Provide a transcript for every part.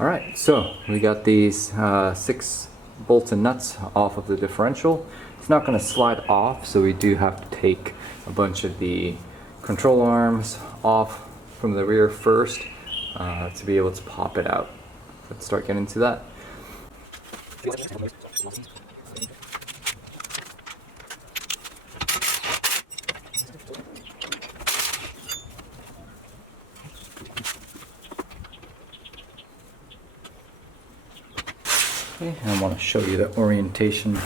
Alright, so we got these 6 bolts and nuts off of the differential. It's not going to slide off, so we do have to take a bunch of the control arms off from the rear first to be able to pop it out. Let's start getting into that. Okay, and I want to show you the orientation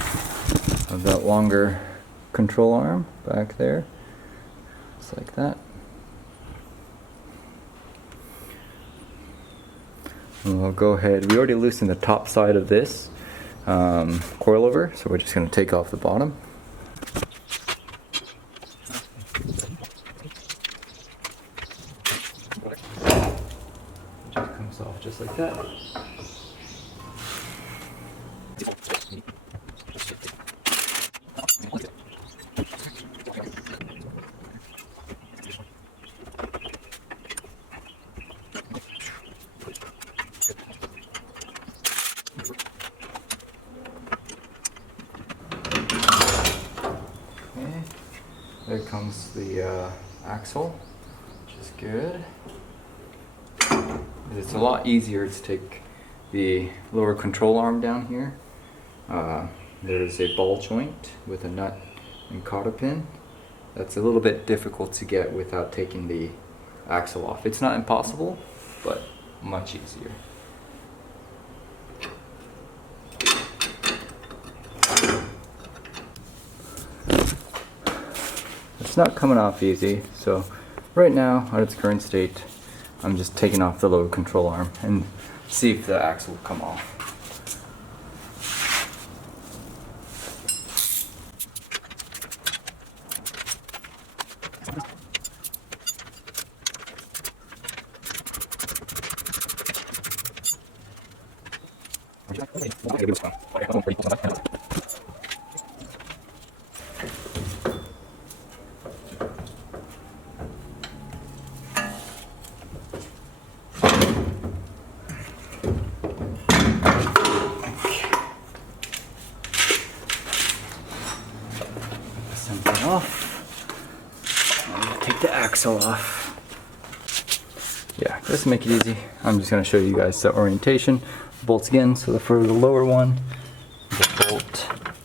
of that longer control arm back there. Just like that. And we'll go ahead, we already loosened the top side of this coilover, so we're just going to take off the bottom. It just comes off just like that. There comes the axle, which is good. It's a lot easier to take the lower control arm down here. There's a ball joint with a nut and cotter pin. That's a little bit difficult to get without taking the axle off. It's not impossible, but much easier. It's not coming off easy, so right now at its current state I'm just taking off the lower control arm and see if the axle will come off. Off. And take the axle off. Yeah, just to make it easy, I'm just going to show you guys the orientation. Bolts again, so for the lower one,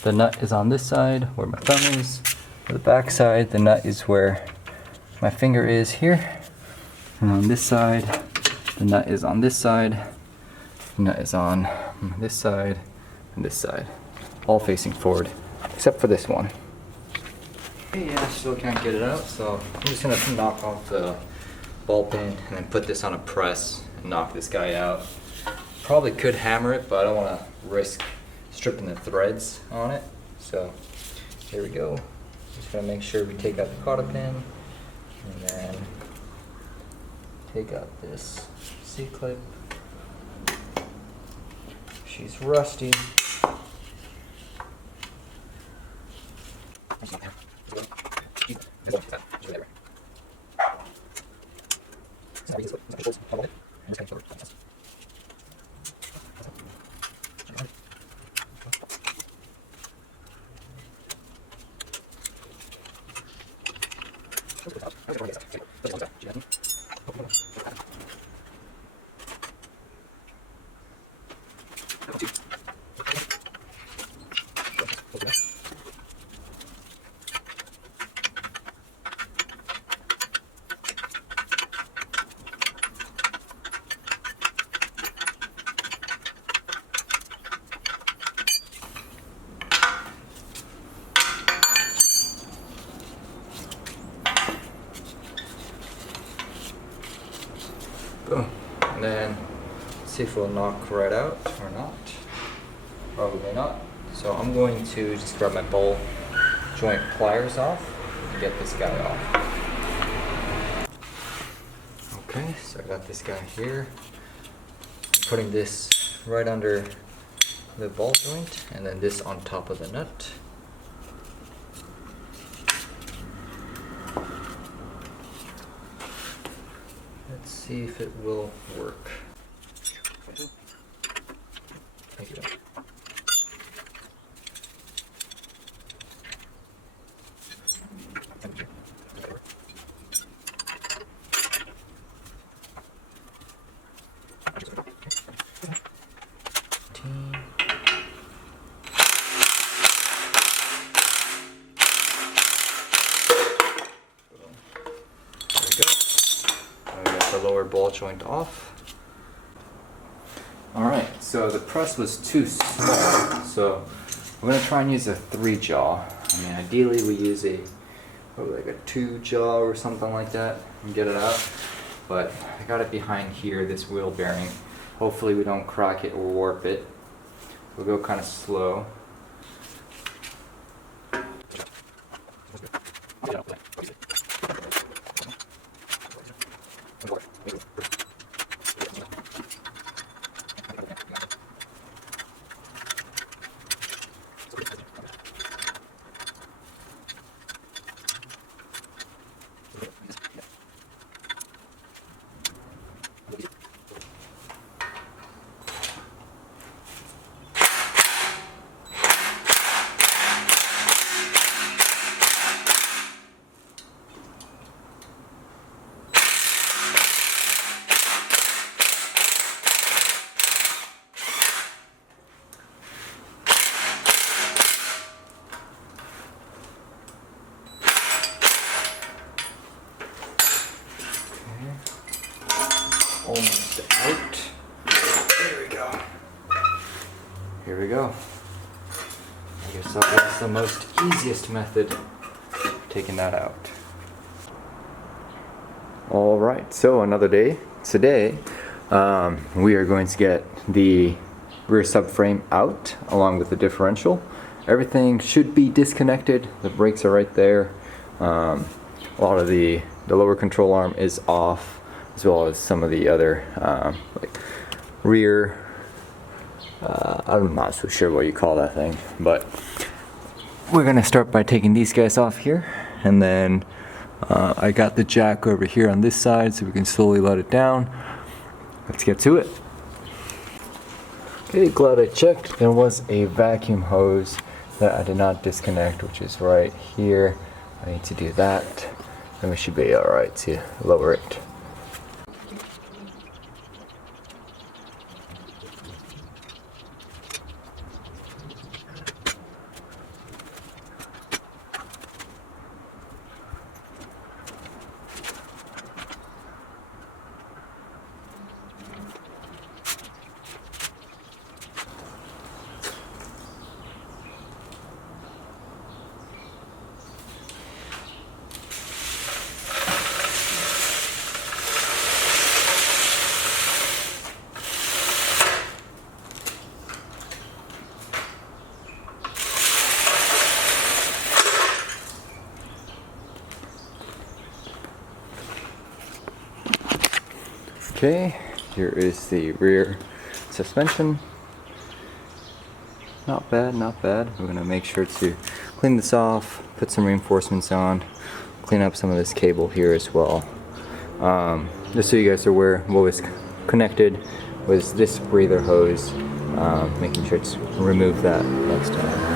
the nut is on this side where my thumb is. For the back side, the nut is where my finger is here. And on this side, the nut is on this side. The nut is on this side and this side. All facing forward, except for this one. Yeah, still can't get it out, so I'm just gonna knock off the ball pin and then put this on a press and knock this guy out. Probably could hammer it, but I don't want to risk stripping the threads on it. So here we go. Just gonna make sure we take out the cotter pin and then take out this C-clip. She's rusty. Boom. And then see if it'll knock right out or not. Probably not. So I'm going to just grab my ball joint pliers off and get this guy off. Okay, so I got this guy here. I'm putting this right under the ball joint and then this on top of the nut. Let's see if it will work. ball joint off. Alright, so the press was too small, so we're going to try and use a 3-jaw. I mean, ideally we use probably like a 2-jaw or something like that and get it out. But I got it behind here, this wheel bearing. Hopefully we don't crack it or warp it. We'll go kind of slow. Almost out. There we go. Here we go. I guess that was the most easiest method of taking that out. Alright, so another day. Today, we are going to get the rear subframe out along with the differential. Everything should be disconnected. The brakes are right there. A lot of the lower control arm is off, as well as some of the other like rear, I'm not so sure what you call that thing, but we're gonna start by taking these guys off here, and then I got the jack over here on this side so we can slowly let it down. Let's get to it. Okay, glad I checked. There was a vacuum hose that I did not disconnect, which is right here. I need to do that, and we should be alright to lower it. Okay, here is the rear suspension. Not bad, not bad. We're gonna make sure to clean this off, put some reinforcements on, clean up some of this cable here as well. Just so you guys are aware, what was connected was this breather hose, making sure to remove that next time.